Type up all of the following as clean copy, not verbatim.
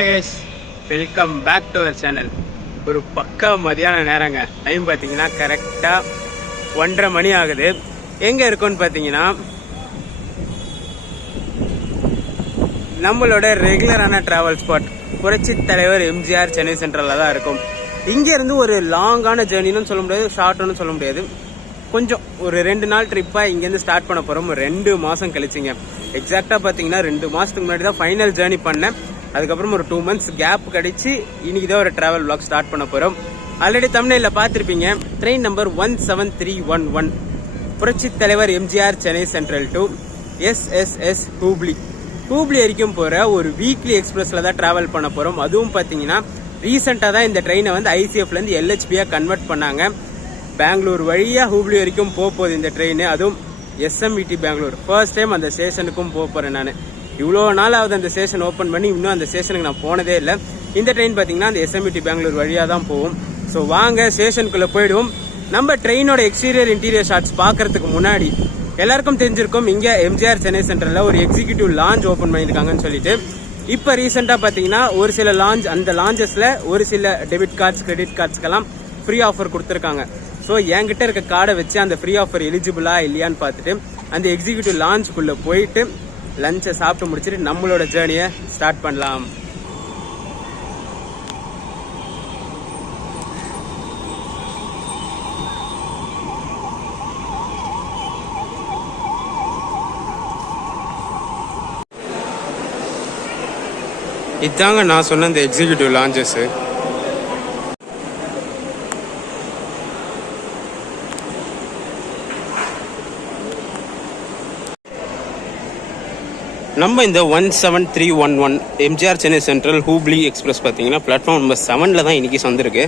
Hi guys, welcome back to our channel. ஒரு பக்கா மதியான நேரங்க. டைம் பார்த்தீங்கன்னா கரெக்டாக 1:30 மணி ஆகுது. எங்கே இருக்கோன்னு பார்த்தீங்கன்னா நம்மளோட ரெகுலரான ட்ராவல் ஸ்பாட் புரட்சி தலைவர் எம்ஜிஆர் சென்னை சென்ட்ரலில் தான் இருக்கும். இங்கேருந்து ஒரு லாங்கான ஜேர்னின்னு சொல்ல முடியாது, ஷார்ட்னு சொல்ல முடியாது. கொஞ்சம் ஒரு 2 நாள் ட்ரிப்பாக இங்கேருந்து ஸ்டார்ட் பண்ண போகிறோம். 2 மாதம் கழிச்சிங்க. எக்ஸாக்டாக பார்த்தீங்கன்னா 2 மாதத்துக்கு முன்னாடி தான் ஃபைனல் ஜேர்னி பண்ணேன். அதுக்கப்புறம் ஒரு 2 மந்த்ஸ் கேப் கழிச்சு இன்னைக்கு தான் ஒரு டிராவல் vlog ஸ்டார்ட் பண்ண போகிறோம். ஆல்ரெடி தமிழ்ல பார்த்துருப்பீங்க. ட்ரெயின் நம்பர் 17311 புரட்சி தலைவர் MGR Chennai central to SSS Hubli வரைக்கும் போகிற ஒரு வீக்லி எக்ஸ்பிரஸில் தான் ட்ராவல் பண்ண போகிறோம். அதுவும் பார்த்தீங்கன்னா ரீசெண்டாக தான் இந்த ட்ரெயினை வந்து ICFலேருந்து LHBயாக கன்வெர்ட் பண்ணாங்க. பெங்களூர் வழியாக ஹூப்ளி வரைக்கும் போகுது இந்த ட்ரெயின். அதுவும் SMET பெங்களூர். ஃபர்ஸ்ட் டைம் அந்த ஸ்டேஷனுக்கும் போகிறேன் நான். இவ்வளோ நாள் ஆகுது அந்த ஸ்டேஷன் ஓப்பன் பண்ணி, இன்னும் அந்த ஸ்டேஷனுக்கு நான் போனதே இல்லை. இந்த ட்ரெயின் பார்த்தீங்கன்னா அந்த SMET பெங்களூர் வழியாக தான் போகும். ஸோ வாங்க ஸ்டேஷனுக்குள்ளே போயிடுவோம். நம்ம ட்ரெயினோட எக்ஸ்டீரியர் இன்டீரியர் ஷாட்ஸ் பார்க்கறதுக்கு முன்னாடி எல்லாருக்கும் தெரிஞ்சிருக்கும், இங்கே எம்ஜிஆர் சென்னை சென்டரில் ஒரு எக்ஸிக்யூட்டிவ் லான்ச் ஓப்பன் பண்ணியிருக்காங்கன்னு சொல்லிட்டு. இப்போ ரீசெண்டாக பார்த்தீங்கன்னா ஒரு சில லான்ச், அந்த லான்ச்சஸில் ஒரு சில டெபிட் கார்ட்ஸ் கிரெடிட் கார்ட்ஸ்க்கெல்லாம் ஃப்ரீ ஆஃபர் கொடுத்துருக்காங்க. ஸோ என்கிட்ட இருக்க கார்டை வச்சு அந்த ஃப்ரீ ஆஃபர் எலிஜிபிளா இல்லையான்னு பார்த்துட்டு அந்த எக்ஸிக்யூட்டிவ் லான்ச்சுக்குள்ளே போயிட்டு லஞ்சை சாப்பிட்டு முடிச்சுட்டு நம்மளோட ஜேர்னியை ஸ்டார்ட் பண்ணலாம். இதாங்க நான் சொன்ன இந்த எக்ஸிக்யூட்டிவ் லான்ச்சஸ். நம்ம இந்த 17311 எம்ஜிஆர் சென்னை சென்ட்ரல் ஹூப்ளி எக்ஸ்பிரஸ் பார்த்தீங்கன்னா பிளாட்ஃபார்ம் நம்பர் 7ல் தான் இன்னைக்கு வந்திருக்கு.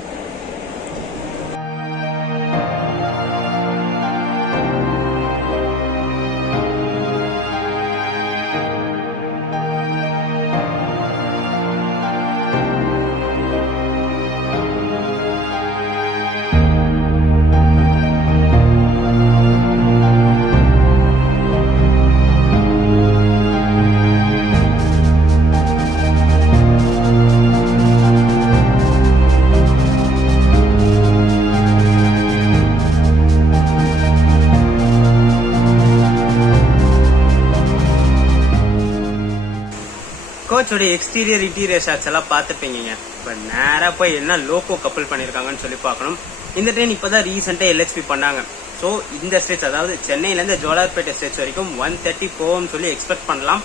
கோச்சோட எக்ஸ்டீரியர் இன்டீரியர் ஷாட்ஸ் எல்லாம் பார்த்துப்பீங்க. இப்போ நேராக போய் என்ன லோகோ கப்பல் பண்ணியிருக்காங்கன்னு சொல்லி பார்க்கணும். இந்த ட்ரெயின் இப்போ தான் ரீசெண்டாக LHB பண்ணாங்க. ஸோ இந்த ஸ்டேட்ஸ், அதாவது சென்னையிலேருந்து ஜோலார்பேட்டை ஸ்டேட்ஸ் வரைக்கும் 130 போகும்னு சொல்லி எக்ஸ்பெக்ட் பண்ணலாம்.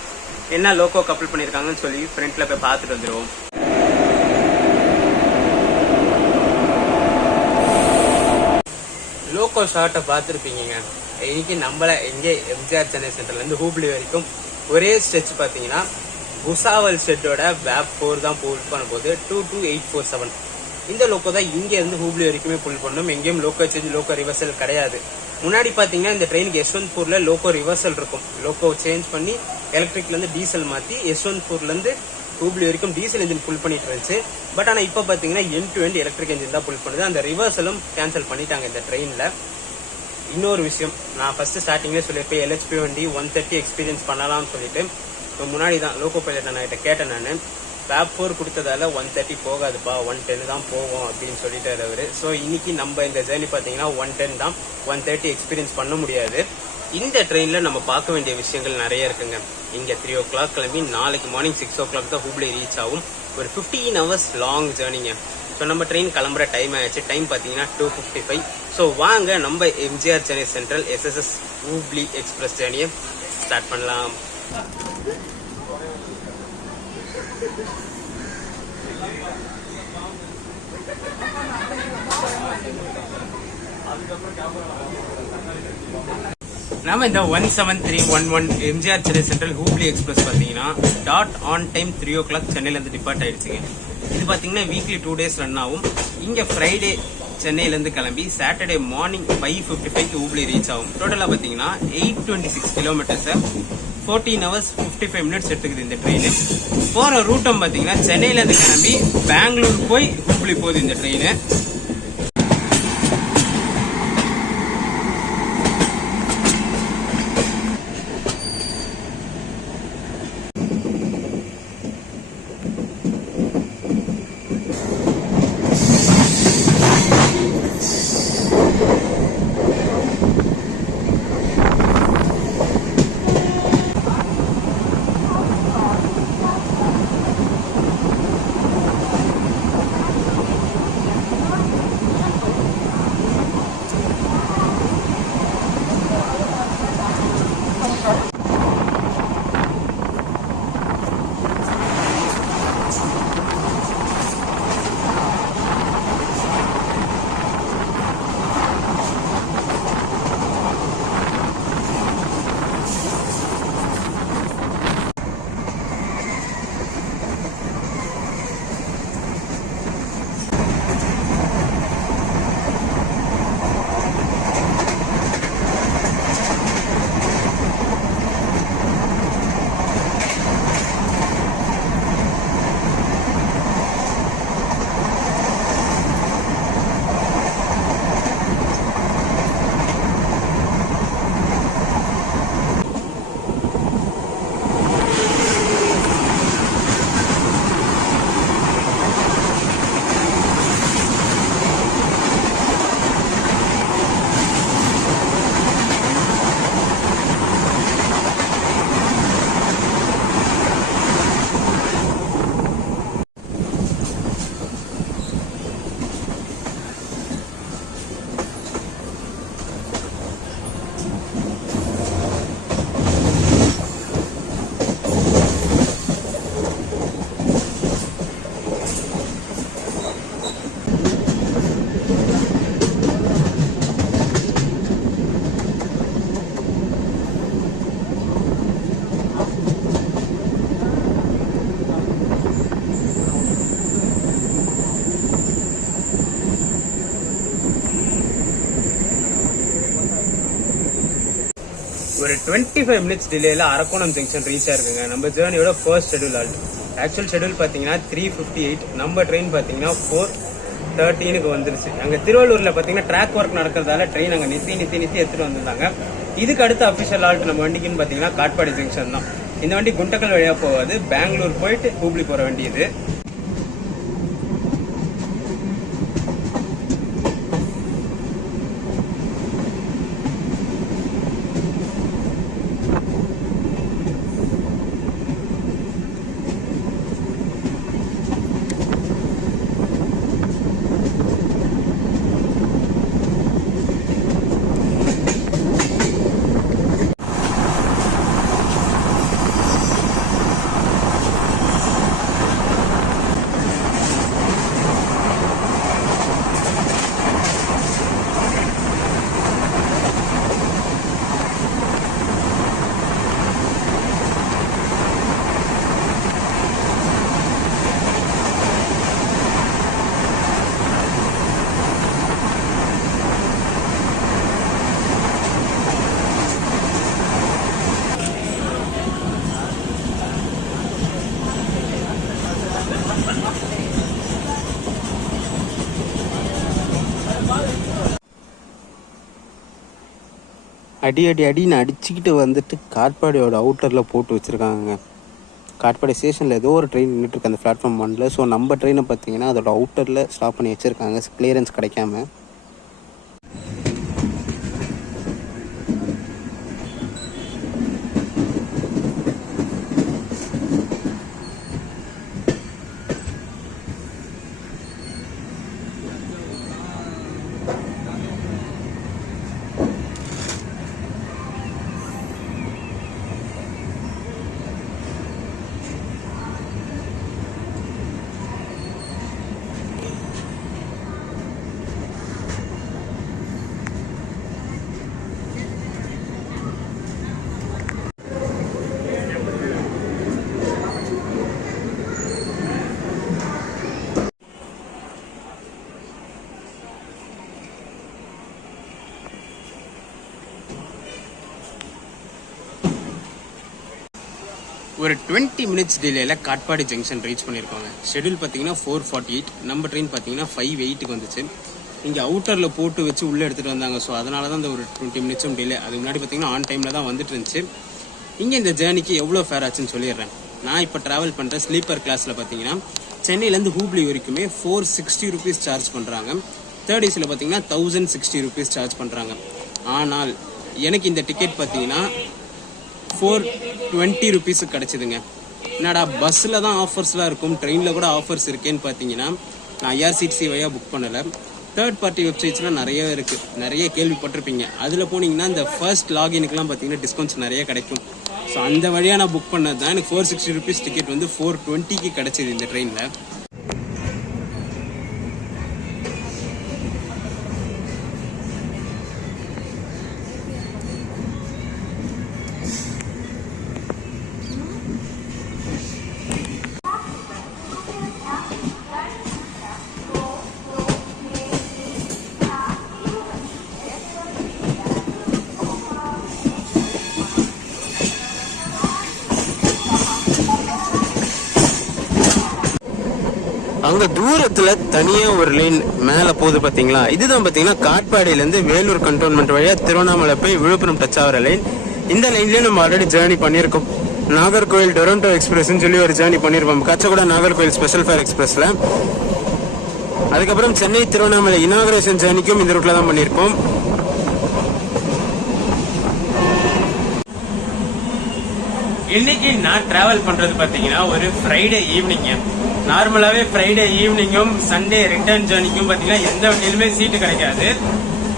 என்ன லோகோ கப்பல் பண்ணியிருக்காங்கன்னு சொல்லி ஃப்ரண்ட்ல போய் பார்த்துட்டு வந்துடுவோம். லோகோ ஷார்ட்டை பார்த்துருப்பீங்க. இன்னைக்கு நம்மள எங்கே எம்ஜிஆர் சென்னை சென்டர்லேருந்து ஹூப்ளி வரைக்கும் ஒரே ஸ்ட்ரெச் பார்த்தீங்கன்னா புசாவல் ஷெட்டோட வேப் 4 தான் புல் பண்ண போது 22847. இந்த லோக்கோ தான் இங்க இருந்து ஹூப்ளி வரைக்குமே புல் பண்ணணும். எங்கேயும் லோக்கோ சேஞ்ச், லோக்கோ ரிவர்சல் கிடையாது. முன்னாடி பாத்தீங்கன்னா இந்த ட்ரெயினுக்கு யஷ்வந்த்பூர்ல லோக்கோ ரிவர்சல் இருக்கும். லோக்கோ சேஞ்ச் பண்ணி எலக்ட்ரிக்ல இருந்து டீசல் மாத்தி யஷ்வந்த்பூர்ல இருந்து ஹூப்ளி வரைக்கும் டீசல் இன்ஜின் புல் பண்ணிட்டு இருந்துச்சு. பட் ஆனா இப்ப பாத்தீங்கன்னா end to end electric engine தான் புல் பண்ணுது. அந்த ரிவர்சலும் கேன்சல் பண்ணிட்டாங்க இந்த ட்ரெயின்ல. இன்னொரு விஷயம், நான் ஃபர்ஸ்ட் ஸ்டார்டிங்லேயே சொல்லியிருப்பேன், LHB வண்டி 130 எக்ஸ்பீரியன்ஸ் பண்ணலாம்னு சொல்லிட்டு. முன்னாடி தான் லோகோ பைலட் நான் கிட்ட கேட்டேன். நான் வேப் 4 கொடுத்ததால 130 போகாதுப்பா, 110 தான் போகும் அப்படின்னு சொல்லிட்டாரு அவரு. ஸோ இன்னைக்கு நம்ம இந்த ஜேர்னி பார்த்தீங்கன்னா 110 தான், 130 எக்ஸ்பீரியன்ஸ் பண்ண முடியாது. இந்த ட்ரெயினில் நம்ம பார்க்க வேண்டிய விஷயங்கள் நிறைய இருக்குங்க. இங்கே 3 o'clock கிளம்பி நாளைக்கு மார்னிங் 6 o'clock தான் ஹூப்ளி ரீச் ஆகும். ஒரு 15 hours லாங் ஜேர்னிங்க. ஸோ நம்ம ட்ரெயின் கிளம்புற டைம் ஆயிடுச்சு. டைம் பார்த்தீங்கன்னா 2:55. ஸோ வாங்க நம்ம MGR Chennai central SSS Hubli express ஜேர்னியை ஸ்டார்ட் பண்ணலாம். நாம இந்த 17311 எம்ஜிஆர் சென்னை சென்ட்ரல் ஹூப்ளி எக்ஸ்பிரஸ் பாத்தீங்கன்னா டாட் ஆன் டைம் 3 o'clock சென்னையில இருந்து டிபார்ட் ஆயிடுச்சுங்க. இது பாத்தீங்கன்னா வீக்லி 2 days ரன் ஆகும். இங்க ஃப்ரைடே சென்னையில இருந்து கிளம்பி சாட்டர்டே மார்னிங் 5:55 ஹூப்ளி ரீச் ஆகும். டோட்டலா பாத்தீங்கன்னா 826 கிலோமீட்டர்ஸ், 14 hours 55 minutes எடுத்துக்குது இந்த ட்ரெயின். போற ரூட்டும் பாத்தீங்கன்னா சென்னையில இருந்து கிளம்பி பெங்களூர் போய் ஹூப்ளி போகுது இந்த ட்ரெயின். 25 மினிட்ஸ் டிலேல அரக்கோணம் ஜங்ஷன் ரீச் ஆயிருக்குங்க. நம்ம ஜேர்னியோட first schedule halt. Actual schedule பார்த்தீங்கன்னா 3:58, நம்ம ட்ரெயின் பார்த்தீங்கன்னா 4:13 வந்துருச்சு. அங்கே திருவள்ளூரில் பார்த்தீங்கன்னா ட்ராக் ஒர்க் நடக்கிறதால ட்ரெயின் அங்கே நிறுத்தி எடுத்துகிட்டு வந்திருந்தாங்க. இதுக்கு அடுத்த அஃபிஷியல் ஆல்ட் நம்ம வண்டிக்குன்னு பார்த்தீங்கன்னா காட்பாடி ஜங்ஷன் தான். இந்த வண்டி குண்டக்கல் வழியாக போகாது, பெங்களூர் போயிட்டு ஹூப்ளி போகிற வண்டி இது. அடின்னு அடிச்சுக்கிட்டு வந்துட்டு காட்பாடியோட அவுட்டரில் போட்டு வச்சுருக்காங்க. காட்பாடி ஸ்டேஷனில் ஏதோ ஒரு ட்ரெயின் நின்றுட்டுருக்கு அந்த பிளாட்ஃபார்ம் 1ல். ஸோ நம்ம ட்ரெயினை பார்த்தீங்கன்னா அதோட அவுட்டரில் ஸ்டாப் பண்ணி வச்சுருக்காங்க கிளியரன்ஸ் கிடைக்காம. ஒரு 20 மினிட்ஸ் டிலேல காட்பாடி ஜங்ஷன் ரீச் பண்ணியிருக்காங்க. ஷெடியூல் பார்த்தீங்கன்னா 4:48, நம்ம ட்ரெயின் பார்த்தீங்கன்னா 5:08 வந்துச்சு. இங்கே அவுட்டரில் போட்டு வச்சு உள்ளே எடுத்துகிட்டு வந்தாங்க. ஸோ அதனால தான் இந்த ஒரு 20 மினிட்ஸும் டிலே. அதுக்கு முன்னாடி பார்த்தீங்கன்னா ஆன் டைமில் தான் வந்துட்டு இருந்துச்சு. இங்கே இந்த ஜேர்னிக்கு எவ்வளோ ஃபேர் ஆச்சுன்னு சொல்லிடுறேன். நான் இப்போ ட்ராவல் பண்ணுற ஸ்லீப்பர் கிளாஸில் பார்த்தீங்கன்னா சென்னையிலேருந்து ஹூப்ளி வரைக்குமே 460 rupees சார்ஜ் பண்ணுறாங்க. தேர்ட் ஏசியில் பார்த்தீங்கன்னா 1060 rupees சார்ஜ் பண்ணுறாங்க. ஆனால் எனக்கு இந்த டிக்கெட் பார்த்தீங்கன்னா 420 rupees கிடச்சிதுங்க. என்னடா பஸ்ஸில் தான் ஆஃபர்ஸ்லாம் இருக்கும், ட்ரெயினில் கூட ஆஃபர்ஸ் இருக்கேன்னு பார்த்தீங்கன்னா நான் ஐஆர்சிடிசி வழியாக புக் பண்ணலை. தேர்ட் பார்ட்டி வெப்சைட்ஸ்லாம் நிறைய இருக்குது, நிறைய கேள்விப்பட்டிருப்பீங்க. அதில் போனீங்கன்னா இந்த ஃபர்ஸ்ட் லாகினுக்குலாம் பார்த்தீங்கன்னா டிஸ்கவுண்ட்ஸ் நிறைய கிடைக்கும். ஸோ அந்த வழியாக நான் புக் பண்ணது தான் எனக்கு 460 rupees டிக்கெட் வந்து 420 கிடச்சிது இந்த ட்ரெயினில். அங்க தூரத்துல தனியா ஒரு லைன் மேல போகுது பாத்தீங்களா, இதுதான் பாத்தீங்கன்னா காட்பாடியில இருந்து வேலூர் கண்டோன்மெண்ட் வழியா திருவண்ணாமலை போய் விழுப்புரம் டச் ஆகிற லைன். இந்த லைன்லயே நம்ம ஆல்ரெடி ஜேர்னி பண்ணியிருக்கோம். நாகர்கோவில் டொரண்டோ எக்ஸ்பிரஸ் சொல்லி ஒரு ஜேர்னி பண்ணியிருப்போம், காச்சகுடா நாகர்கோவில் ஸ்பெஷல் ஃபேர் எக்ஸ்பிரஸ்ல. அதுக்கப்புறம் சென்னை திருவண்ணாமலை இனாகரேஷன் ஜேர்னிக்கும் இந்த ரூட்ல தான் பண்ணியிருக்கோம். இன்னைக்கு நான் டிராவல் பண்றது பாத்தீங்கன்னா ஒரு ஃப்ரைடே ஈவினிங். நார்மலாவே ஃப்ரைடே ஈவினிங்கும் சண்டே ரிட்டர்ன் ஜேர்னிக்கும் பாத்தீங்கன்னா எந்த வண்டியிலுமே சீட்டு கிடைக்காது.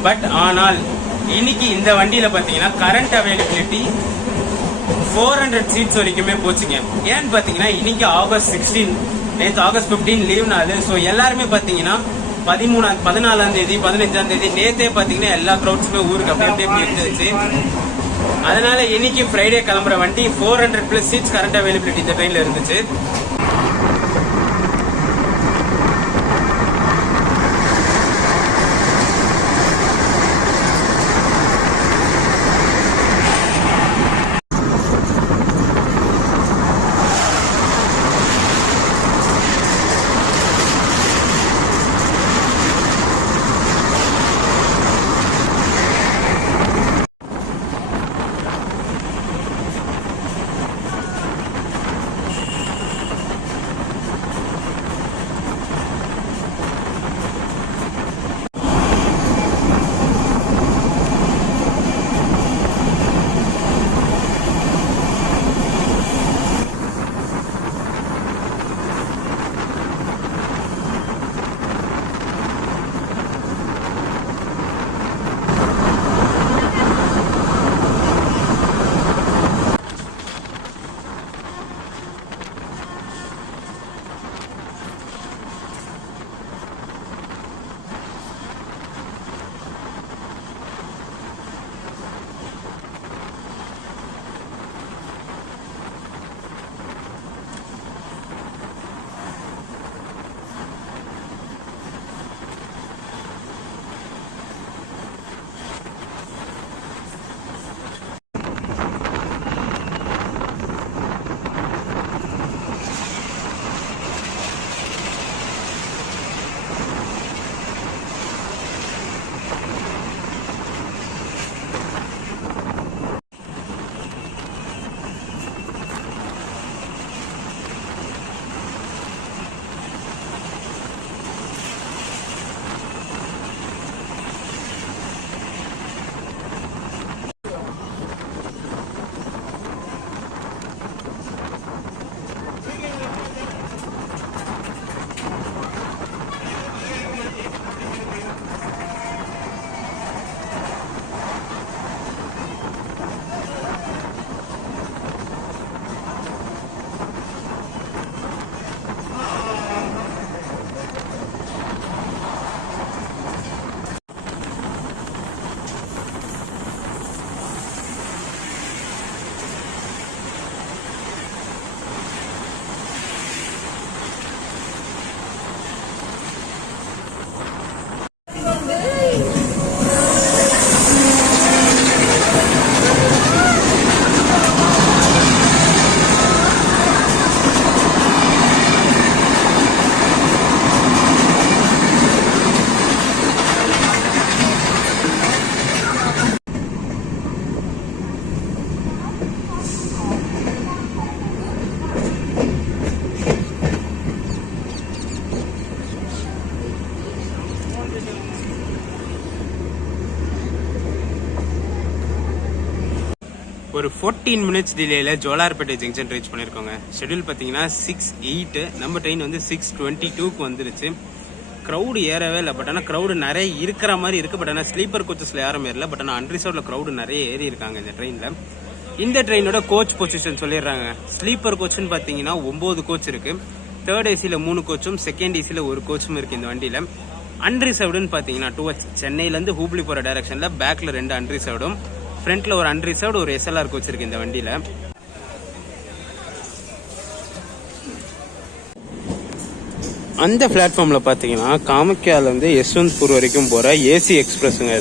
பட் ஆனால் இன்னைக்கு இந்த வண்டியில பாத்தீங்கன்னா கரண்ட் அவைலபிலிட்டி 400 சீட்ஸ் வரைக்குமே போச்சுங்க. ஏன்னு பாத்தீங்கன்னா இன்னைக்கு ஆகஸ்ட் 16, நேற்று ஆகஸ்ட் 15 லீவ் நாள். ஸோ எல்லாருமே பாத்தீங்கன்னா 13, 14ஆம் தேதி, 15ஆம் தேதி நேத்தே பாத்தீங்கன்னா எல்லா க்ரௌட்ஸுமே ஊருக்கு அப்படியே இருந்துச்சு. அதனால இன்னைக்கு ஃப்ரைடே கிளம்புற வண்டி 400+ சீட்ஸ் கரண்ட் அவைலபிலிட்டி இந்த ட்ரெயின்ல இருந்துச்சு. ஒரு 14 மினிட்ஸ் டிலேல ஜோலார்பேட்டை ஜங்ஷன் ரீச் பண்ணியிருக்கோங்க. ஷெட்யூல் பார்த்தீங்கன்னா 6:08, நம்ம ட்ரெயின் வந்து 6:22க்கு வந்துருச்சு. க்ரௌடு ஏறவே இல்லை, பட் ஆனால் க்ரௌடு நிறைய இருக்கிற மாதிரி இருக்குது. பட் ஆனால் ஸ்லீப்பர் கோச்சஸில் யாரும் ஏறல, பட் ஆனால் அன்ரிசர்வ்டில் க்ரௌடு நிறைய ஏறி இருக்காங்க இந்த ட்ரெயினில். இந்த ட்ரெயினோட கோச் பொசிஷன் சொல்லிடுறாங்க. ஸ்லீப்பர் கோச்சுன்னு பார்த்தீங்கன்னா 9 கோச் இருக்குது. தேர்ட் ஏசியில் 3 கோச்சும், செகண்ட் ஏசியில் 1 கோச்சும் இருக்குது இந்த வண்டியில். அன்ரிசர்வ்டுன்னு பார்த்தீங்கன்னா டுவர்ட்ஸ் சென்னையிலேருந்து ஹூப்ளி போகிற டைரக்ஷனில் பேக்கில் 2 அன்ரிசர்வ்டும், ஃப்ரண்ட்டில் ஒரு அன்ரிசர்வ்டு, ஒரு எஸ்எல்ஆர் கோச் இருக்குது இந்த வண்டியில். அந்த பிளாட்ஃபார்மில் பார்த்தீங்கன்னா காமக்கியாலேருந்து யஸ்வந்த்பூர் வரைக்கும் போகிற ஏசி எக்ஸ்பிரஸுங்க.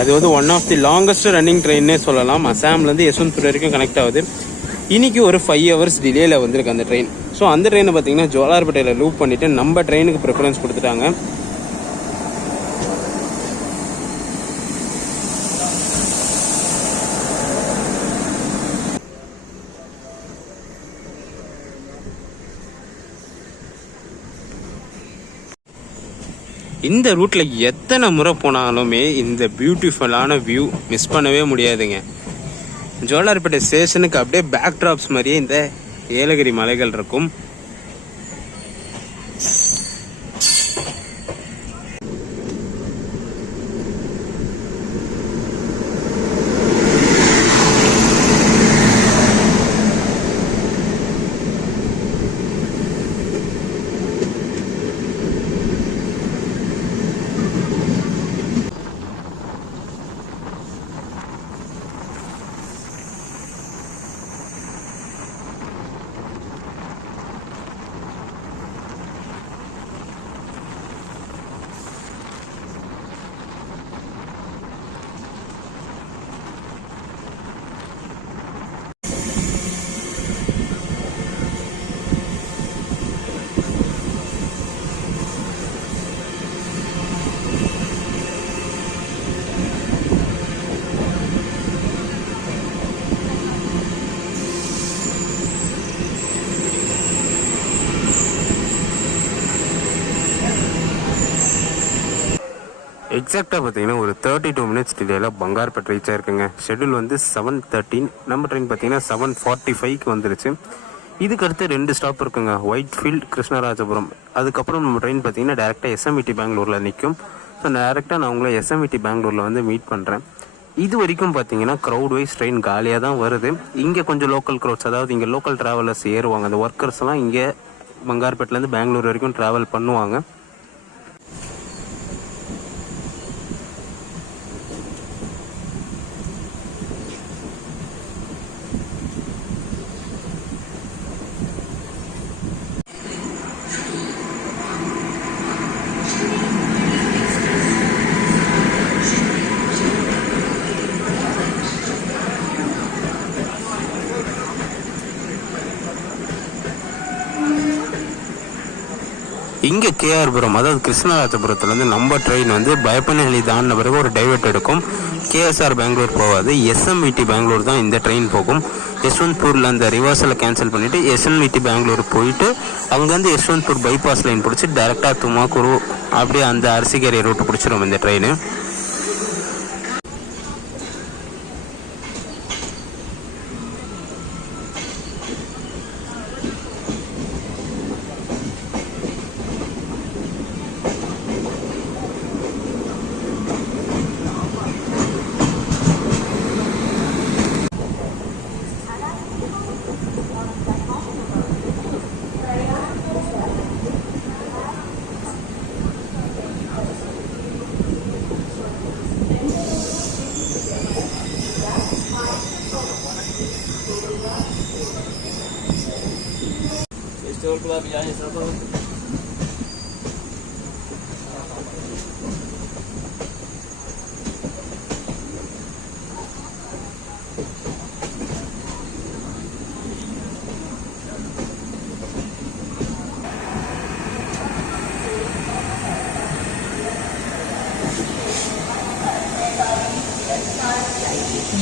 அது வந்து one of the longest running ட்ரெயின்னே சொல்லலாம். அசாம்லேருந்து யஸ்வந்த்பூர் வரைக்கும் கனெக்ட் ஆகுது. இன்னைக்கு ஒரு 5 ஹவர்ஸ் டிலேல வந்திருக்கு அந்த ட்ரெயின். ஸோ அந்த ட்ரெயினை பார்த்தீங்கன்னா ஜோலார்பேட்டையில் லூப் பண்ணிட்டு நம்ம ட்ரெயினுக்கு ப்ரிஃபரன்ஸ் கொடுத்துட்டாங்க. இந்த ரூட்ல எத்தனை முறை போனாலுமே இந்த பியூட்டிஃபுல்லான வியூ மிஸ் பண்ணவே முடியாதுங்க. ஜோலார்பேட்டை ஸ்டேஷனுக்கு அப்படியே பேக் டிராப்ஸ் மாதிரியே இந்த ஏலகிரி மலைகள் இருக்கும். எக்ஸாக்டாக பார்த்தீங்கன்னா ஒரு 32 மினிட்ஸ் டிலேல பங்கார்பேட் ரீச் ஆயிருக்குங்க. ஷெட்யூல் வந்து 7:13, நம்ம ட்ரெயின் பார்த்தீங்கன்னா 7:45க்கு வந்துருச்சு. இதுக்கு அடுத்து 2 ஸ்டாப் இருக்குங்க, ஒயிட்ஃபீல்ட், கிருஷ்ணராஜபுரம். அதுக்கப்புறம் நம்ம ட்ரெயின் பார்த்தீங்கன்னா டேரெக்டாக எஸ்எம்இடி பெங்களூரில் நிற்கும். ஸோ டேரெக்டாக நான் உங்களை எஸ்எம்இடி பெங்களூரில் வந்து மீட் பண்ணுறேன். இது வரைக்கும் பார்த்தீங்கன்னா க்ரௌட் வைஸ் ட்ரெயின் காலியாக தான் வருது. இங்கே கொஞ்சம் லோக்கல் க்ரௌட்ஸ், அதாவது இங்கே லோக்கல் ட்ராவலர்ஸ் ஏறுவாங்க. அந்த ஒர்க்கர்ஸ் எல்லாம் இங்கே பங்கார்பேட்லேருந்து பெங்களூர் வரைக்கும் ட்ராவல் பண்ணுவாங்க. இங்கே கேஆர்புரம், அதாவது கிருஷ்ணராஜபுரத்துலேருந்து நம்ம ட்ரெயின் வந்து பயப்பனஹள்ளி தாண்டின பிறகு ஒரு டைவர்ட் எடுக்கும். கேஎஸ்ஆர் பெங்களூர் போகாது, எஸ்எம்இடி பெங்களூர் தான் இந்த ட்ரெயின் போகும். யஸ்வந்த்பூரில் அந்த ரிவர்ஸில் கேன்சல் பண்ணிவிட்டு எஸ்எம்இடி பெங்களூர் போயிட்டு அங்கேருந்து யஸ்வந்த்பூர் பைபாஸ் லைன் பிடிச்சி டேரெக்டாக துமாக்கூர் அப்படியே அந்த அரசிகேரி ரூட்டு பிடிச்சிடும் இந்த ட்ரெயின்.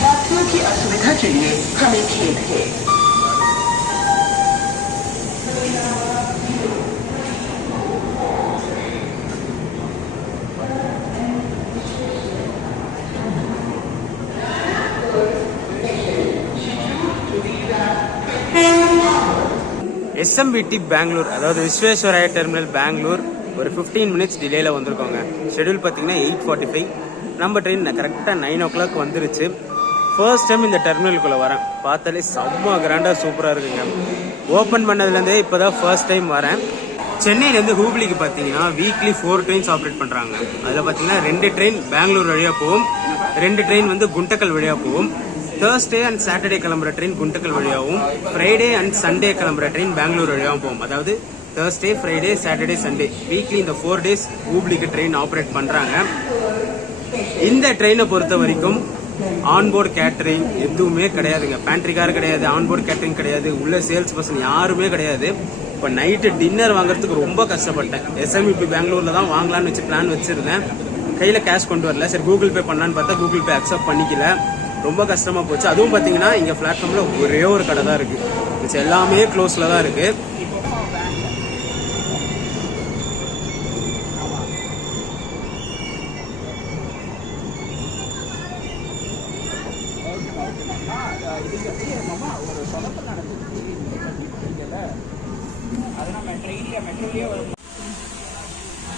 यात्रियों की असुविधा के लिए हमें खेद है। எஸ்எம்பிடி பெங்களூர், அதாவது விஸ்வேஸ்வராய டெர்மினல் பெங்களூர் ஒரு 15 மினிட்ஸ் டிலேல வந்திருக்கோங்க. ஷெடியூல் பார்த்தீங்கன்னா 8:45. நம்ம ட்ரெயின் கரெக்டாக 9 o'clock வந்துருச்சு. ஃபர்ஸ்ட் டைம் இந்த டெர்மினலுக்குள்ளே வரேன். பார்த்தாலே செம்ம கிராண்டாக சூப்பராக இருக்குங்க. ஓப்பன் பண்ணதுலேருந்தே இப்போ தான் ஃபர்ஸ்ட் டைம் வரேன். சென்னையிலேருந்து ஹூப்ளிக்கு பார்த்தீங்கன்னா வீக்லி 4 ட்ரெயின்ஸ் ஆப்ரேட் பண்ணுறாங்க. அதில் பார்த்தீங்கன்னா 2 ட்ரெயின் பெங்களூர் வழியாக போகும், 2 ட்ரெயின் வந்து குண்டக்கல் வழியாக போகும். தேர்ஸ்டே அண்ட் சாட்டர்டே கிளம்புற ட்ரெயின் குண்டக்கல் வழியாகவும், ஃப்ரைடே அண்ட் சண்டே கிளம்புற ட்ரெயின் பெங்களூர் வழியாகவும் போகும். அதாவது Thursday, Friday, Saturday, Sunday weekly இந்த 4 days ஹூப்ளிக்கு ட்ரெயின் ஆப்ரேட் பண்ணுறாங்க. இந்த ட்ரெயினை பொறுத்த வரைக்கும் ஆன்போர்டு கேட்டரிங் எதுவுமே கிடையாதுங்க. பேண்ட்ரி கார் கிடையாது, ஆன்போர்டு கேட்டரிங் கிடையாது, உள்ள சேல்ஸ் பர்சன் யாருமே கிடையாது. இப்போ நைட்டு டின்னர் வாங்குறதுக்கு ரொம்ப கஷ்டப்பட்டேன். எஸ்எம்இபி பெங்களூரில் தான் வாங்கலான்னு வச்சு பிளான் வச்சுருந்தேன். கையில் கேஷ் கொண்டு வரல. சரி கூகுள் பே பண்ணலான்னு பார்த்தா கூகுள் பே அக்செப்ட் பண்ணிக்கல. ரொம்ப கஷ்டமாக போச்சு. அதுவும் பார்த்தீங்கன்னா இங்கே பிளாட்ஃபார்மில் ஒரே ஒரு கடை தான் இருக்குது, மிச்சம் எல்லாமே க்ளோஸில் தான் இருக்குது.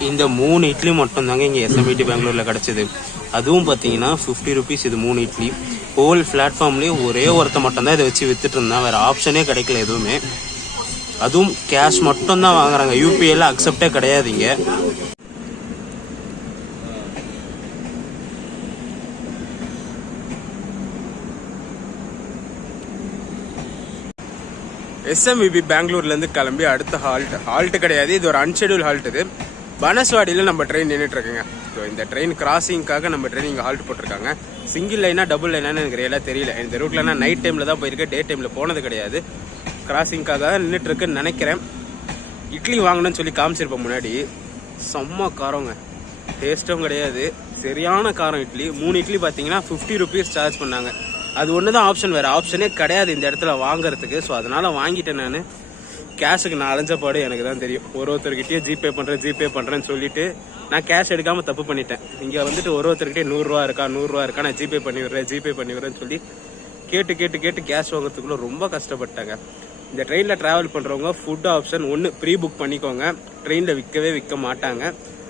இந்த 3 இட்லி மட்டும் தாங்க இங்கே எஸ்எம்இடி பெங்களூரில் கிடச்சிது. அதுவும் பார்த்தீங்கன்னா 50 rupees இது 3 இட்லி. ஹோல் பிளாட்ஃபார்ம்லேயே ஒரே ஒருத்த மட்டும் தான் இதை வச்சு வித்துட்டு இருந்தான். வேறு ஆப்ஷனே கிடைக்கல எதுவுமே. அதுவும் கேஷ் மட்டும் தான் வாங்குறாங்க. யூபிஐல அக்செப்டே கிடையாதுங்க. எஸ்எம்இபி பெங்களூர்லேருந்து கிளம்பி அடுத்த ஹால்ட் கிடையாது, இது ஒரு அன்ஷெடியூல் ஹால்ட். இது பனஸ்வாடியில் நம்ம ட்ரெயின் நின்றுட்டு இருக்குங்க. ஸோ இந்த ட்ரெயின் கிராசிங்காக நம்ம ட்ரெயின் இங்கே ஹால்ட் போட்டிருக்காங்க. சிங்கிள் லைனா டபுள் லைனான்னு எனக்கு ரியலாக தெரியல. இந்த ரூட்டில் நான் நைட் டைமில் தான் போயிருக்கேன், டே டைமில் போனது கிடையாது. கிராசிங்காக நின்றுட்டு இருக்குன்னு நினைக்கிறேன். இட்லி வாங்கணும்னு சொல்லி காமிச்சிருப்பேன் முன்னாடி. செம்ம காரங்க, டேஸ்ட்டும் கிடையாது, சரியான காரம் இட்லி. 3 இட்லி பார்த்தீங்கன்னா 50 rupees சார்ஜ் பண்ணாங்க. அது ஒன்று தான் ஆப்ஷன், வேறு ஆப்ஷனே கிடையாது இந்த இடத்துல வாங்குறதுக்கு. ஸோ அதனால் வாங்கிட்டேன். நான் கேஷுக்கு நான் அலைஞ்ச பாடு எனக்கு தான் தெரியும். ஒருத்தர்கிட்டயே ஜிபே பண்ணுறேன்னு சொல்லிட்டு நான் கேஷ் எடுக்காமல் தப்பு பண்ணிட்டேன். இங்கே வந்துட்டு ஒருத்தர்கிட்டே 100 ரூபா இருக்கா நான் ஜிபே பண்ணி விடுறேன்னு சொல்லி கேட்டு கேஷ் வாங்குறதுக்குள்ள ரொம்ப கஷ்டப்பட்டாங்க. இந்த ட்ரெயினில் ட்ராவல் பண்ணுறவங்க ஃபுட் ஆப்ஷன் ஒன்று ப்ரீ புக் பண்ணிக்கோங்க. ட்ரெயினில் விற்க மாட்டாங்க.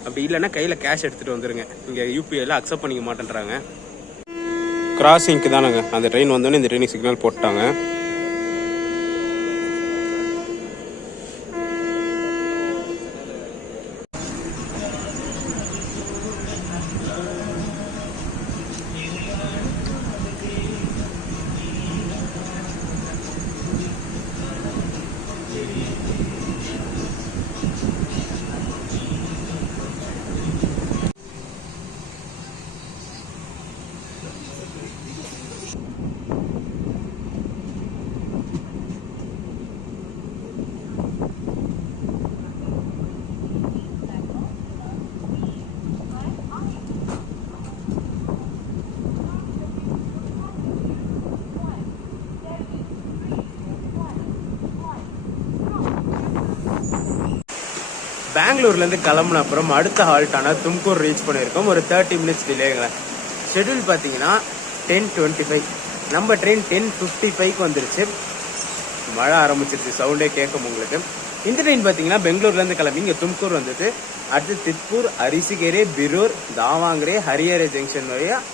அப்படி இல்லைன்னா கையில் கேஷ் எடுத்துகிட்டு வந்துடுங்க. இங்கே யூபிஐல அக்செப்ட் பண்ணிக்க மாட்டேன்றாங்க. கிராசிங்க்கு தானங்க அந்த ட்ரெயின் வந்தோடனே இந்த ட்ரெயினுக்கு சிக்னல் போட்டாங்க. பெங்களூர்லேருந்து கிளம்புன அப்புறம் அடுத்த ஹால்ட்டான தும்கூர் ரீச் பண்ணியிருக்கோம். ஒரு 30 minutes டிலேங்க. ஷெடியூல் பார்த்தீங்கன்னா 10:25. நம்ம ட்ரெயின் 10:55 வந்துருச்சு. மழை ஆரம்பிச்சிருச்சு, சவுண்டே கேட்கும் உங்களுக்கு. இந்த ட்ரெயின் பார்த்தீங்கன்னா பெங்களூர்லேருந்து கிளம்பி இங்கே தும்கூர் வந்துட்டு அடுத்து தித்பூர், அரிசிகேரே, பிரூர், தாவாங்கரே, ஹரியரே ஜங்ஷன் வழியாக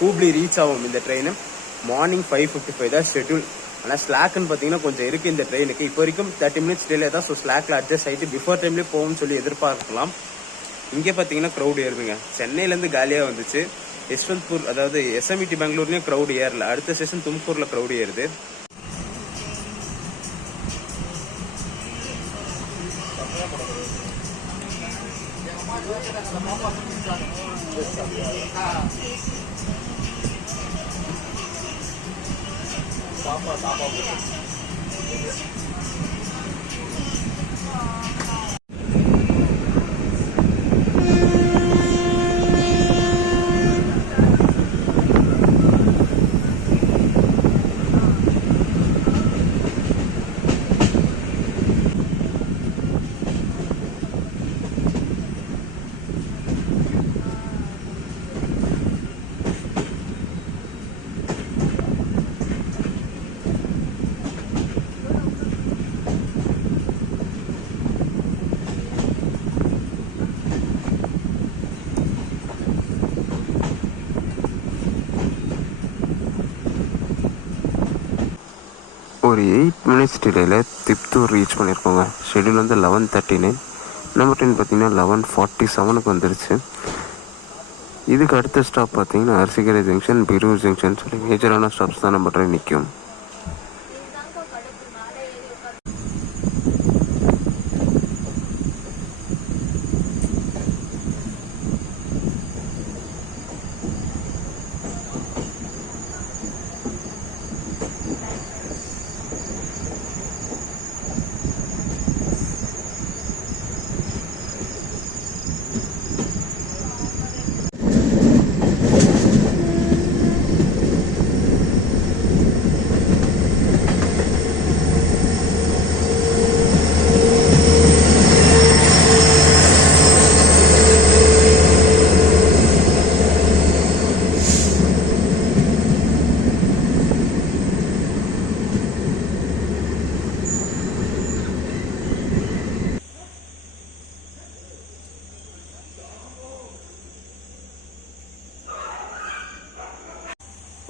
ஹூப்ளி ரீச் ஆகும். இந்த ட்ரெயின் மார்னிங் 5:55 தான் ஷெடியூல். ஆனால் ஸ்லாக்னு பார்த்தீங்கன்னா கொஞ்சம் இருக்குது இந்த ட்ரெயினுக்கு. இப்போ வரைக்கும் 30 minutes டிலே தான். ஸோ ஸ்லாக்ல அட்ஜஸ்ட் ஆகிட்டு பிஃபோர் டைம்லேயே போகும்னு சொல்லி எதிர்பார்க்கலாம். இங்கே பார்த்தீங்கன்னா க்ரௌட் ஏறுதுங்க. சென்னையிலேருந்து காலியாக வந்துச்சு. யஷ்வந்த்பூர், அதாவது எஸ்எம்இடி பெங்களூர்லேயும் க்ரௌட் ஏறல. அடுத்த ஸ்டேஷன் தும்கூரில் க்ரௌட் ஏறுது. ஒரு 8 மினிட்ஸ் டிலேயில் திப்தூர் ரீச் பண்ணியிருக்கோங்க. ஷெடியூல் வந்து 11:39. நம்ம ட்ரெயின் பார்த்தீங்கன்னா 11:47 வந்துருச்சு. இதுக்கு அடுத்த ஸ்டாப் பார்த்தீங்கன்னா அரிசிகரை ஜங்ஷன், பீரூர் ஜங்ஷன் சொல்லி மேஜரான ஸ்டாப்ஸ் தான் நம்ம ட்ரெயின் நிற்கும்.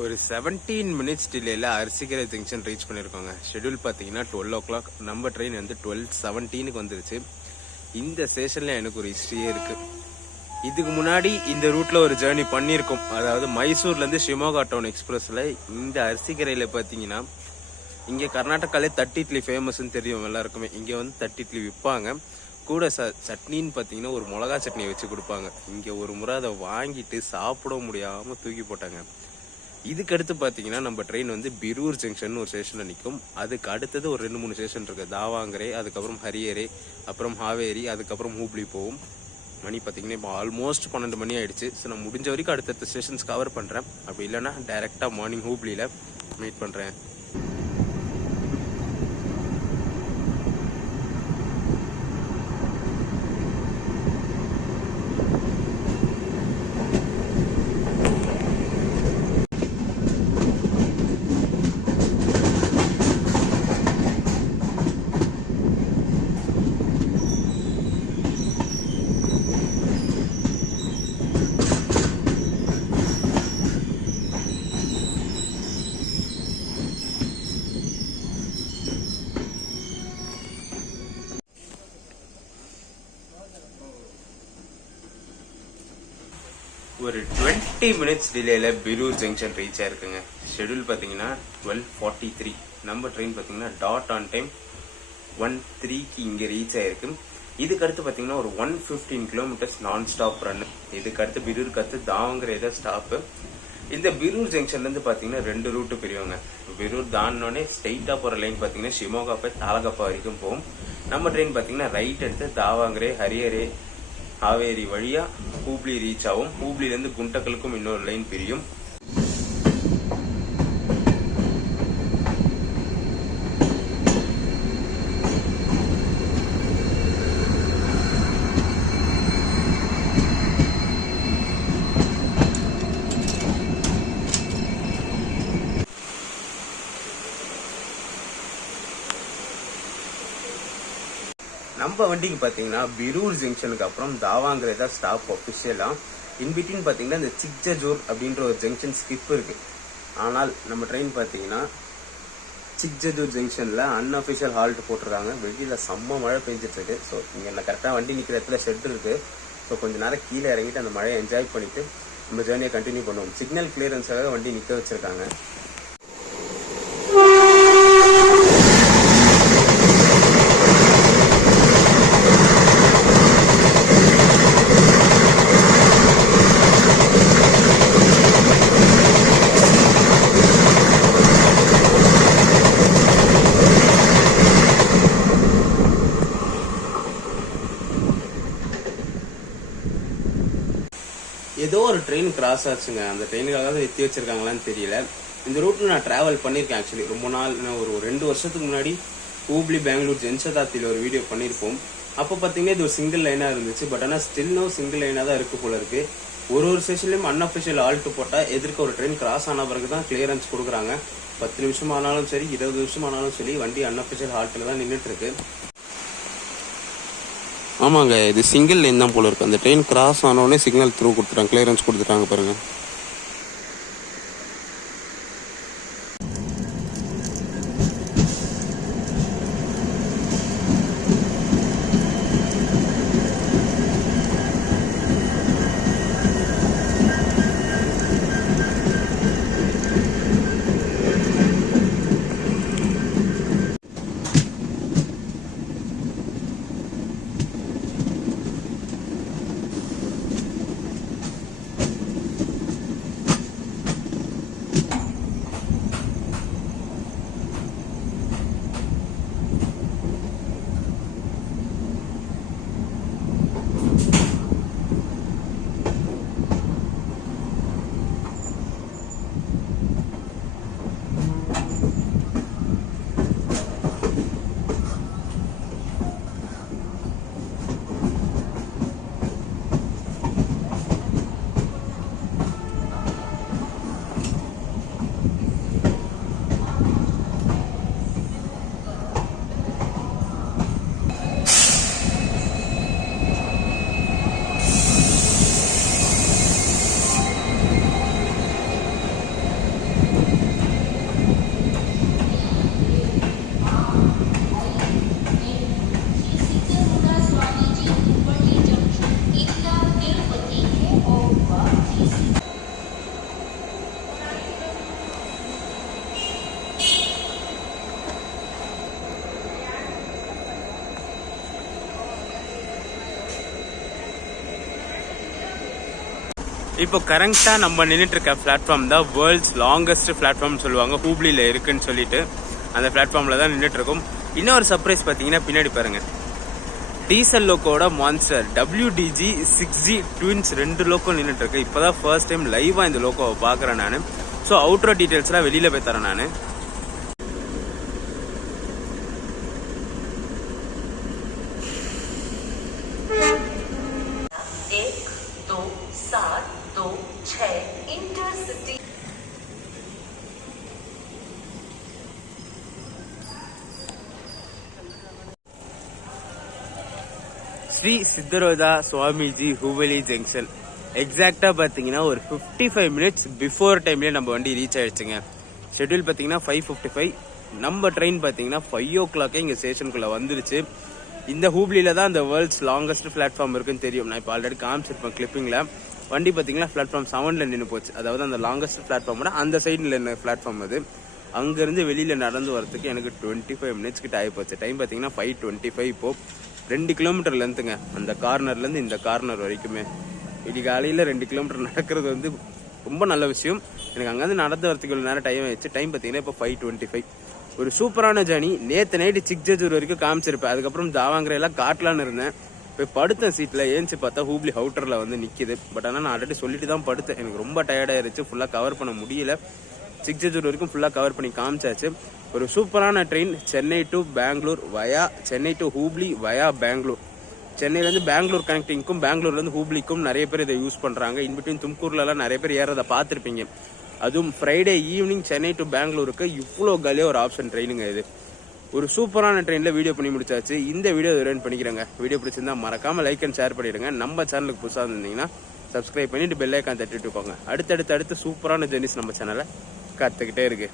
ஒரு 17 மினிட்ஸ் டிலேயில் அரிசிகரை ஜங்ஷன் ரீச் பண்ணியிருக்கோங்க. ஷெடியூல் பார்த்தீங்கன்னா 12 o'clock. நம்ம ட்ரெயின் வந்து 12:17 வந்துருச்சு. இந்த ஸ்டேஷனில் எனக்கு ஒரு ஹிஸ்ட்ரியே இருக்குது. இதுக்கு முன்னாடி இந்த ரூட்டில் ஒரு ஜேர்னி பண்ணியிருக்கோம். அதாவது மைசூர்லேருந்து ஷிமோகா டவுன் எக்ஸ்பிரஸில். இந்த அரிசிகரையில் பார்த்தீங்கன்னா இங்கே கர்நாடகாலே தட்டு இட்லி ஃபேமஸ்ன்னு தெரியும் எல்லாருக்குமே. இங்கே வந்து தட்டு இட்லி விற்பாங்க. கூட சட்னின்னு பார்த்தீங்கன்னா ஒரு மிளகா சட்னியை வச்சு கொடுப்பாங்க. இங்கே ஒரு முறை அதை வாங்கிட்டு சாப்பிட முடியாமல் தூக்கி போட்டாங்க. இதுக்கு அடுத்து பார்த்தீங்கன்னா நம்ம ட்ரெயின் வந்து பீரூர் ஜங்ஷன் ஒரு ஸ்டேஷனில் நிற்கும். அதுக்கு அடுத்தது ஒரு 2-3 ஸ்டேஷன் இருக்குது. தாவாங்கரே, அதுக்கப்புறம் ஹரியரே, அப்புறம் ஹாவேரி, அதுக்கப்புறம் ஹூப்ளி போகும். மணி பார்த்தீங்கன்னா இப்போ ஆல்மோஸ்ட் 12 மணி ஆயிடுச்சு. ஸோ நான் முடிஞ்ச வரைக்கும் அடுத்தடுத்த ஸ்டேஷன்ஸ் கவர் பண்ணுறேன். அப்படி இல்லைன்னா டைரெக்டாக மார்னிங் ஹூப்ளியில் மீட் பண்ணுறேன். ஒரு 20 மினிட்ஸ் டிலேல பீரூர் ஜங்ஷன் ரீச் ஆயிருக்குங்க. ஷெடியூல் பார்த்தீங்கன்னா 12:43. நம்ம ட்ரெயின் பார்த்தீங்கன்னா டாட் ஆன் டைம் 1:03 இங்கே ரீச் ஆயிருக்கு. இதுக்கு அடுத்து பார்த்தீங்கன்னா ஒரு 115 கிலோமீட்டர்ஸ் நான் ஸ்டாப் ரன். இதுக்கு அடுத்து பீரூருக்கு அடுத்து தாவங்கரே ஸ்டாப்பு. இந்த பீரூர் ஜங்ஷன்லேருந்து பார்த்தீங்கன்னா 2 ரூட்டு பிரிவாங்க. பீரூர் தாண்டோடனே ஸ்ட்ரெயிட்டாக போகிற லைன் பார்த்தீங்கன்னா ஷிமோகா போய் தாலகப்பா வரைக்கும் போகும். நம்ம ட்ரெயின் பார்த்தீங்கன்னா ரைட் எடுத்து தாவாங்கரே, ஹரியரே, ஹாவேரி வழியா ஹூப்ளி ரீச் ஆகும். ஹூப்ளிலேருந்து குண்டக்கலுக்கும் இன்னொரு லைன் பிரியும். நம்ம வண்டிக்கு பார்த்தீங்கன்னா பீரூர் ஜங்ஷனுக்கு அப்புறம் தாவாங்கரே தான் ஸ்டாப் அஃபிஷியலாக. இன்பிட்வீன் பார்த்தீங்கன்னா இந்த சிக்ஜஜூர் அப்படின்ற ஒரு ஜங்ஷன் ஸ்கிப் இருக்கு. ஆனால் நம்ம ட்ரெயின் பார்த்தீங்கன்னா சிக்ஜஜூர் ஜங்ஷனில் அன்அஃபிஷியல் ஹால்ட் போட்டிருக்காங்க. வெளியில் செம்ம மழை பெஞ்சிட்டு இருக்கு. ஸோ இங்கே என்ன கரெக்டாக வண்டி நிற்கிற இடத்துல ஷெட் இருக்கு. ஸோ கொஞ்சம் நேரம் கீழே இறங்கிட்டு அந்த மழையை என்ஜாய் பண்ணிட்டு நம்ம ஜேர்னியை கண்டினியூ பண்ணுவோம். சிக்னல் கிளியரன்ஸாக வண்டி நிற்க வச்சிருக்காங்க. ஏதோ ஒரு ட்ரெயின் கிராஸ் ஆச்சுங்க. அந்த ட்ரெயினுக்காக நிறுத்தி வச்சிருக்காங்களான்னு தெரியல. இந்த ரூட்ல நான் டிராவல் பண்ணியிருக்கேன். ஆக்சுவலி ரொம்ப நாள், ஒரு 2 வருஷத்துக்கு முன்னாடி ஹூப்ளி பெங்களூர் ஜன்சதாப்தியில் ஒரு வீடியோ பண்ணியிருப்போம். அப்போ பார்த்தீங்கன்னா இது ஒரு சிங்கிள் லைனாக இருந்துச்சு. பட் ஆனால் ஸ்டில் சிங்கிள் லைனாக தான் இருக்கு போல இருக்கு. ஒரு ஸ்டேஷன்லையும் அன்அஃபிஷியல் ஆல்ட்டு போட்டால் எதிர்க்க ஒரு ட்ரெயின் கிராஸ் ஆன பிறகு தான் கிளியரன்ஸ் கொடுக்குறாங்க. 10 நிமிஷம் ஆனாலும் சரி, 20 நிமிஷம் ஆனாலும் சரி, வண்டி அன்அஃபிஷியல் ஹால்ட்டில் தான் நின்றுட்டு இருக்கு. ஆமாங்க, இது சிங்கிள் லைன் தான் போல இருக்கு. அந்த ட்ரெயின் கிராஸ் ஆனோடனே சிக்னல் த்ரூ கொடுத்துட்டாங்க, கிளியரன்ஸ் கொடுத்துட்டாங்க பாருங்க. இப்போ கரெக்டாக நம்ம நின்றுட்டு இருக்க பிளாட்ஃபார்ம் தான் வேர்ல்ட்ஸ் லாங்கஸ்ட் பிளாட்ஃபார்ம் சொல்லுவாங்க, ஹூப்ளியில் இருக்குன்னு சொல்லிட்டு அந்த பிளாட்ஃபார்மில் தான் நின்றுட்டு இருக்கோம். இன்னொரு சர்ப்ரைஸ் பார்த்தீங்கன்னா பின்னாடி பாருங்க, டீசல் லோக்கோட monster WDG 6G twins 2 loco நின்றுட்டு இருக்கு. இப்போதான் ஃபர்ஸ்ட் டைம் லைவாக இந்த லோக்கோவை பார்க்குறேன் நான். ஸோ அவுட்டர் டீட்டெயில்ஸ்லாம் வெளியில் போய் தரேன் நான். ஸ்ரீ சித்தரோதா சுவாமிஜி ஹூவலி ஜங்ஷன் எக்ஸாக்டா பாத்தீங்கன்னா ஒரு 55 மினிட்ஸ் பிஃபோர் டைம்லயே நம்ம வண்டி ரீச் ஆயிடுச்சுங்க. ஷெட்யூல் பாத்தீங்கன்னா 5:55. நம்ம ட்ரெயின் பாத்தீங்கன்னா 5 o'clock இங்க ஸ்டேஷனுக்குள்ள வந்துருச்சு. இந்த ஹூப்ளில தான் அந்த வேர்ல்ட்ஸ் லாங்கஸ்ட் பிளாட்ஃபார்ம் இருக்குன்னு தெரியும். நான் இப்போ ஆல்ரெடி காமிச்சிருப்பேன் கிளிப்பிங்ல. வண்டி பாத்தீங்கன்னா பிளாட்ஃபார்ம் 7ல நின்று போச்சு. அதாவது அந்த லாங்கஸ்ட் பிளாட்ஃபார்மோட அந்த சைடுல என்ன பிளாட்ஃபார்ம் அது. அங்கிருந்து வெளியில நடந்து வரதுக்கு எனக்கு 25 மினிட்ஸ் கிட்ட ஆகி போச்சு. டைம் பாத்தீங்கன்னா 5:25. இப்போ 2 கிலோமீட்டர் லென்த்துங்க அந்த கார்னர்ல இருந்து இந்த கார்னர் வரைக்குமே. இடி காலையில 2 கிலோமீட்டர் நடக்கிறது வந்து ரொம்ப நல்ல விஷயம். எனக்கு அங்கேருந்து நடந்து வரதுக்கு இவ்வளோ நேரம் டைம் ஆயிடுச்சு. டைம் பார்த்தீங்கன்னா இப்போ 5:25. ஒரு சூப்பரான ஜேர்னி. நேற்று நைட்டு சிக்ஜூர் வரைக்கும் காமிச்சிருப்பேன். அதுக்கப்புறம் தாவாங்கிற எல்லாம் காட்டலான்னு இருந்தேன். இப்போ படுத்த சீட்டில் ஏஞ்சி பார்த்தா ஹூப்ளி அவுட்டரில் வந்து நிற்கிது. பட் ஆனால் நான் ஆல்ரெடி சொல்லிட்டு தான் படுத்தேன். எனக்கு ரொம்ப டயர்டாயிருச்சு, ஃபுல்லாக கவர் பண்ண முடியல. சிக்ஜூர் வரைக்கும் ஃபுல்லாக கவர் பண்ணி காமிச்சாச்சு. ஒரு சூப்பரான train, Chennai to Bangalore via Chennai to Hubli via Bangalore. சென்னையிலேருந்து பெங்களூர் கனெக்டிங்க்கும் பெங்களூர்லேருந்து ஹூப்ளிக்கும் நிறைய பேர் இதை யூஸ் பண்ணுறாங்க. இன்பிட்வீன் தும்கூர்லலாம் நிறைய பேர் ஏறதை பார்த்துருப்பீங்க. அதுவும் ஃப்ரைடே ஈவினிங் சென்னை டு பெங்களூருக்கு இவ்வளோ காலியாக ஒரு ஆப்ஷன் ட்ரெயினுங்க இது. ஒரு சூப்பரான ட்ரெயினில் வீடியோ பண்ணி முடிச்சாச்சு. இந்த வீடியோ ரன் பண்ணிக்கிறேங்க. வீடியோ பிடிச்சிருந்தா மறக்காமல் லைக் அண்ட் ஷேர் பண்ணிவிடுங்க. நம்ம சேனலுக்கு புதுசாக இருந்தீங்கன்னா சப்ஸ்கிரைப் பண்ணிட்டு பெல் ஐக்கான் தட்டிட்டு போங்க. அடுத்தடுத்து சூப்பரான ஜெர்னிஸ் நம்ம சேனலை காத்துக்கிட்டே இருக்கு.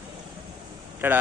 டடா.